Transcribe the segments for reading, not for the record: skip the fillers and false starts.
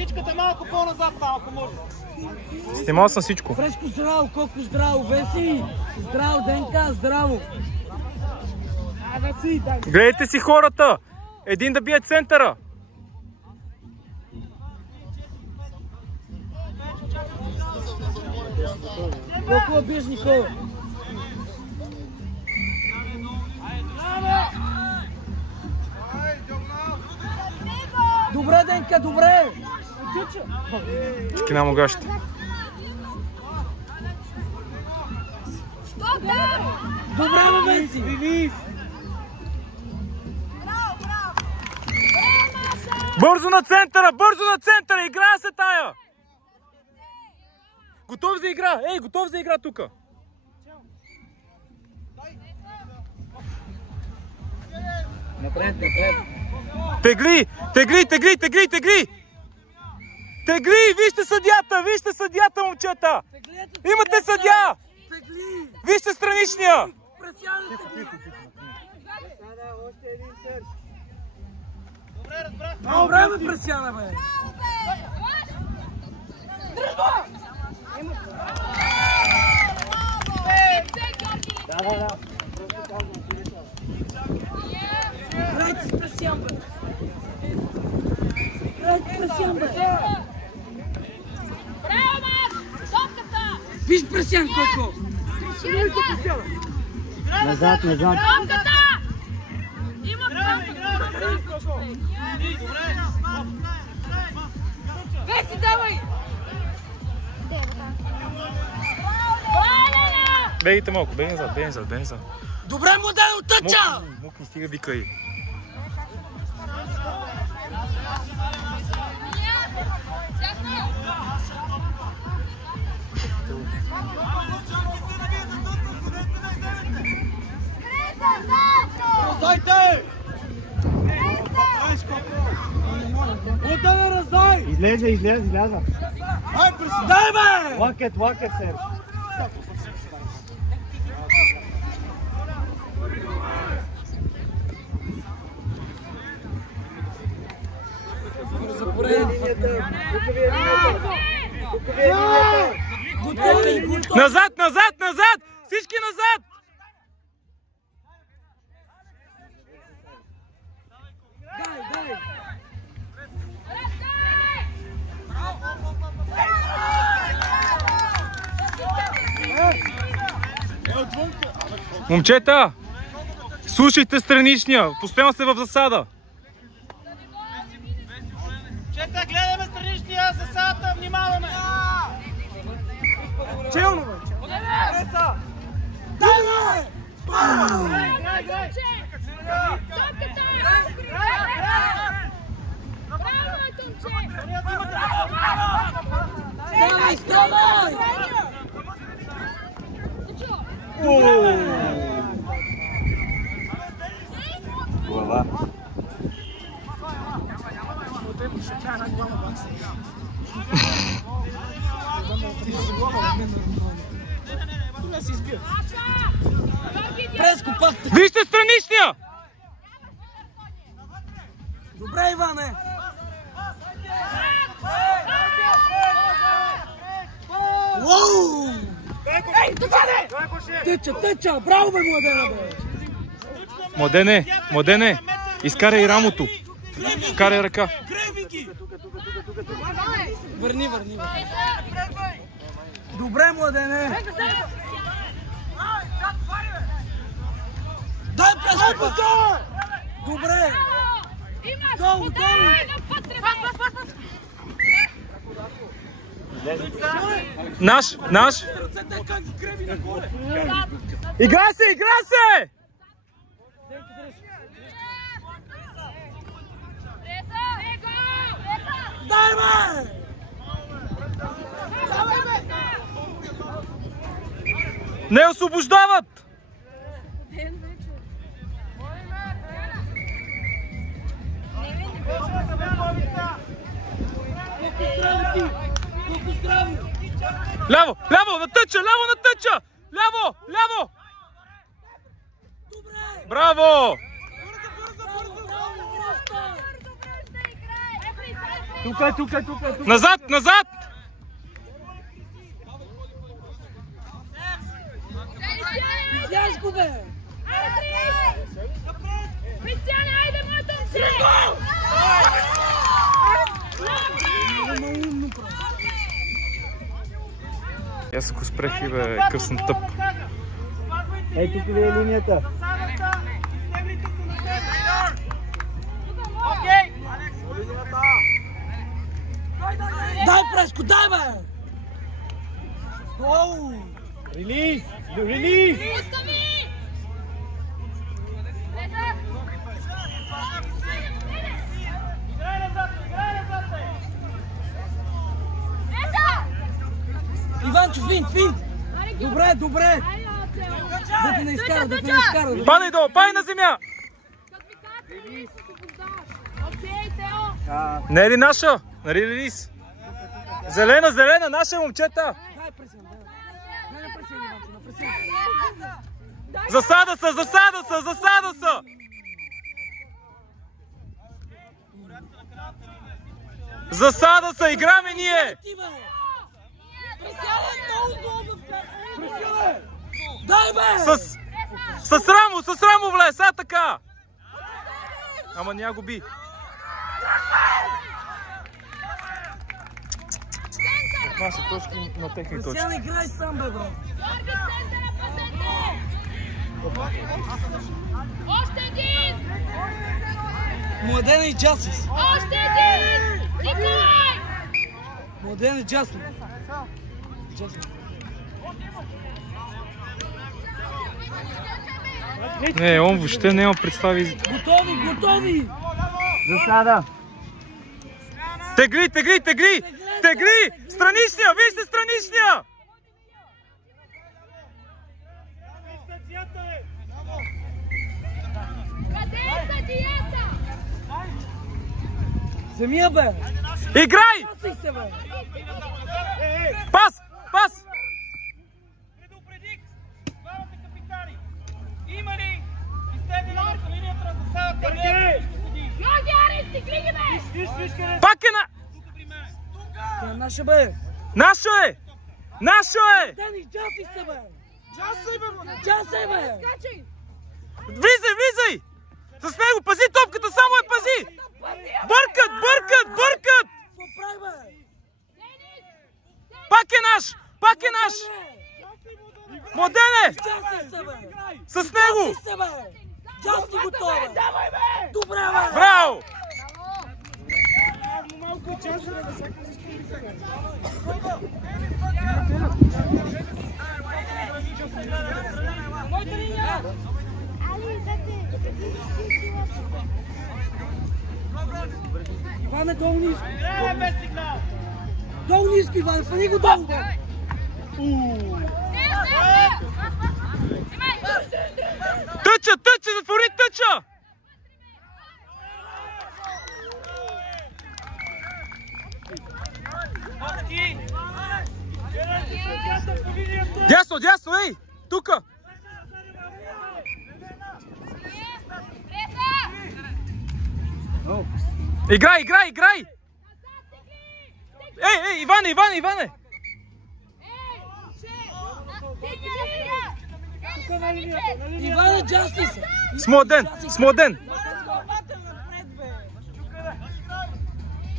Главичката малко по-назад, ако може. Снимал съм всичко. Фреско здраво, Коко здраво, Веси. Здраво, Денка, здраво. Гледайте си хората. Един да бие центъра. Колко биеш, Никола? Добре, Денка, добре! Чеки на могащите. Добре, Веси! Бързо на центъра! Бързо на центъра! Играе се тая! Готов за игра! Ей, готов за игра тука! Напред, напред! Тегли! Тегли, тегли, тегли, тегли! Тегли! Вижте съдията! Вижте съдията, момчета! Имате съдия! Вижте страничния! Добре, ме пресяна, бе! Грайте с пресян, бе! Грайте с пресян, бе! Виж пресян, Коко! Назад, назад! Веси, давай! Бегайте малко, бегай назад, бегай назад, бегай назад. Добре му дай от тъча! Мук не стига, вика и. Раздайте! Отдане раздай! Изляза. Дай, бе! Лакет, Серж. Назад, назад, назад! Всички назад! Дай! Момчета! Слушайте страничния! Постоянно сте в засада! Чета, гледаме страничния, засадата, внимаваме! Челно, бе! Дай, бе! Ставай! Глава. Преско пак! Вижте страничния! Добре, Иване! Уоу! Тъча! Браво, бе, Младена, бе! Младене! Изкарай рамото! Вкарай ръка! Върни! Добре, Младене! Дай Преско! Добре! Долу! Наш! Игра се! Дай, бе! Не освобождават! Ляво! На тъча! Ляво! Браво! Тука. Назад, назад! Изляж го, бе! Кристиане, айде, моето момче! Аз ако спрех и бе, късна тъп. Ей, тук ви е линията. Дай, Преско, дай, бе! Оу! Релиз! Остави! Иванчо, финт! Добре! Да те не изкара, Падай долу, падай на земя! Окей, Тео! Не е ли наша? Нали Релиз? Зелена, наша момчета! Дай пресен, дай на пресен, Иванчо, на пресен. Засада са! Засада са, играме ние! Ти, бе! Пресяне, много злобно вкарва! Дай, бе! С рамо влез, така! Ама няма го би. Отнася точки на техни точки. Пресяне, играй сам, бе, брат! Още един! Младен и Джасис! Още един! Николай! Младен и Джасис! Не, он въобще няма представи. Готови! Засада. Тегли! Страничния! Вижте страничния! Къде е съдията? Самия, бе! Играй! Джасис се, бе! Пас! Предупредих двамата капитани. Има ли изтегли номер на линията на засадата? Георги, аре, стигли ги, бе! Пак е на... Тя наша, бе! Наша е! Дени, Джасис се, бе! Джасис, бе! Скачай! Влизай! С него пази топката, само я пази! Бъркат! Какво прави, бе? Пак е наш! Младене! Джасис се, бе! С него! Джасис се, бе! Джасис готова, бе! Добре, бе! Браво! Иване, долу ниско! Без сигнал. Долу ниско, Иване, фани го долу, бе! Тъча! Затвори тъча! Дясно, ей! Тука! Играй! Ей, Иване! Иване, Джасис! С младен!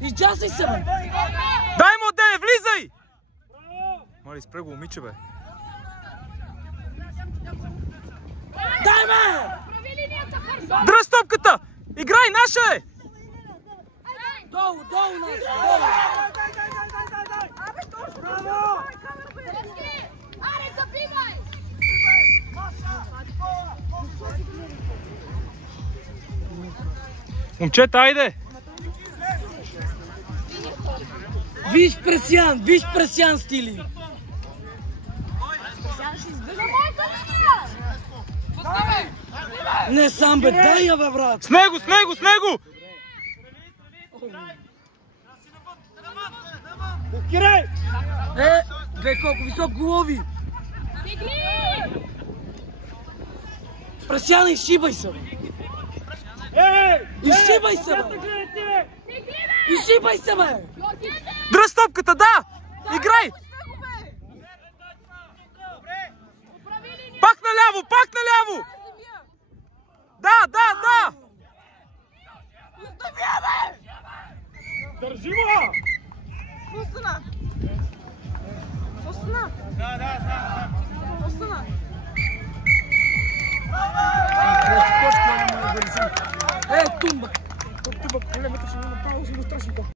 И Джасис се, бе! Дай младене, влизай! Мали, спре го, момиче, бе. Дай, бе! Дръж топката! Играй, наша е! Долу, нас! Аре, забивай! Момчета, айде! Виж пресян стили! Не сам, бе, дай я, бе, брат! С него! Гледай колко висок голови! Пресяна, изшибай се! Изшибай се, бе! Изшибай се, бе! Дръж топката, да! Играй! Пак наляво, пак наляво! Да, да, да! Държи му! Остана! Остана! Да. Остана! Е, тумба! Тумба, големата ще ми направи, ще го страши.